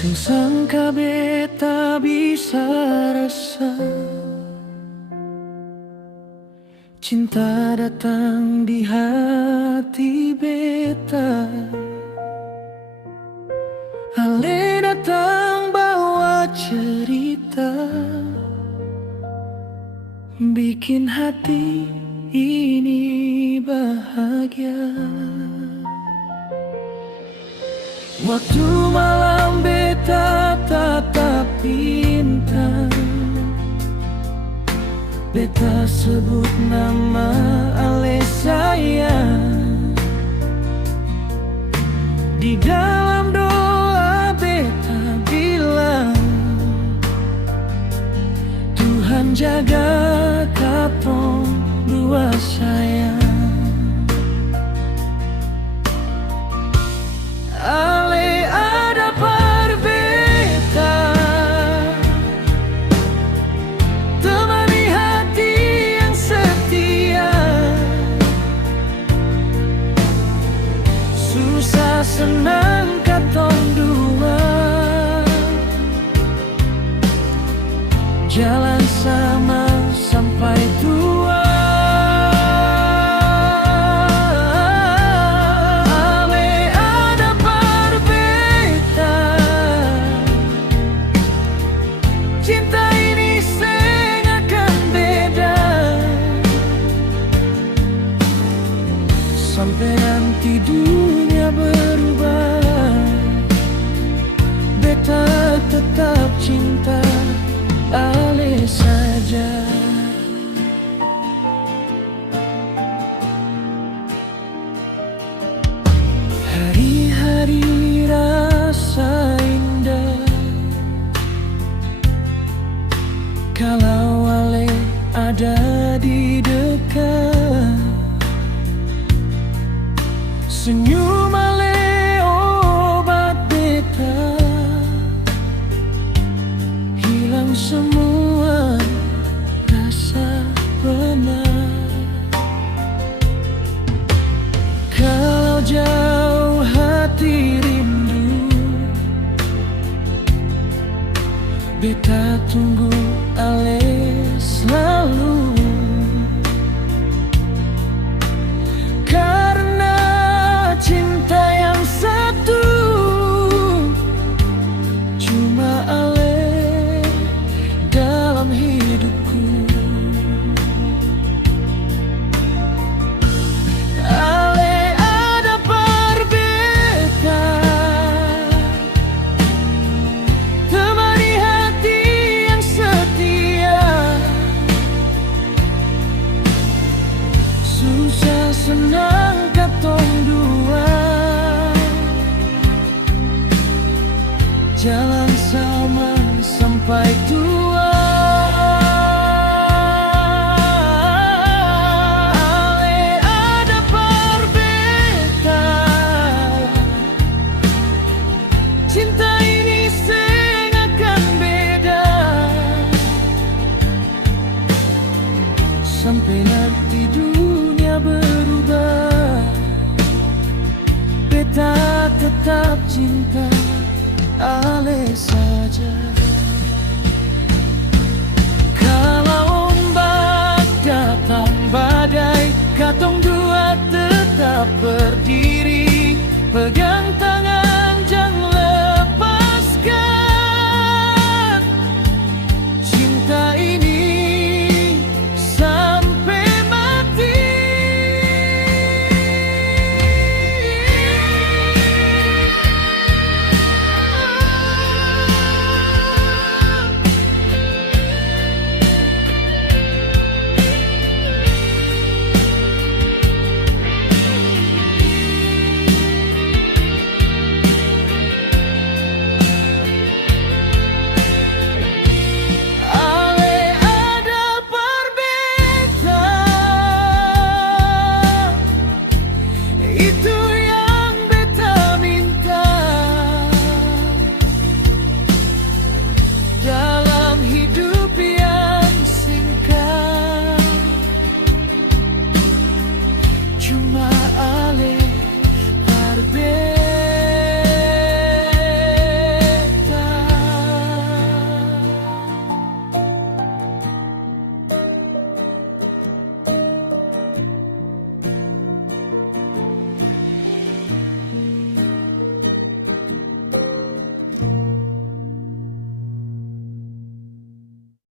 Sing sangka beta bisa rasa cinta datang di hati beta. Ale datang bawa cerita, bikin hati ini bahagia. Waktu malam beta tatap bintang, beta sebut nama ale sayang. Di dalam doa beta bilang, Tuhan jaga katong dua sayang. Ale ada par beta, temani hati yang setia. Susah senang katong dua, jalan sama sampai tua. Cinta ini seng akan beda, sampai nanti dunia berubah, beta tetap cinta ale saja. Hari-hari rasa indah kalau ale ada di dekat. Senyum ale obat beta, hilang semua rasa benar. Kalau jauh hati rindu, beta tunggu ale selalu. Karena cinta yang satu cuma ale dalam hidupku. Ale ada par beta, temani hati yang setia. Susah senang katong dua, jalan sama sampai tua. Ale ada par beta, cinta ini seng akan beda, sampai nanti dunia berubah, beta tetap cinta ale saja. Kalau ombak datang badai, katong dua tetap berdiri, pegang tangan jangan lepaskan cinta ini sampai mati. Cuma ale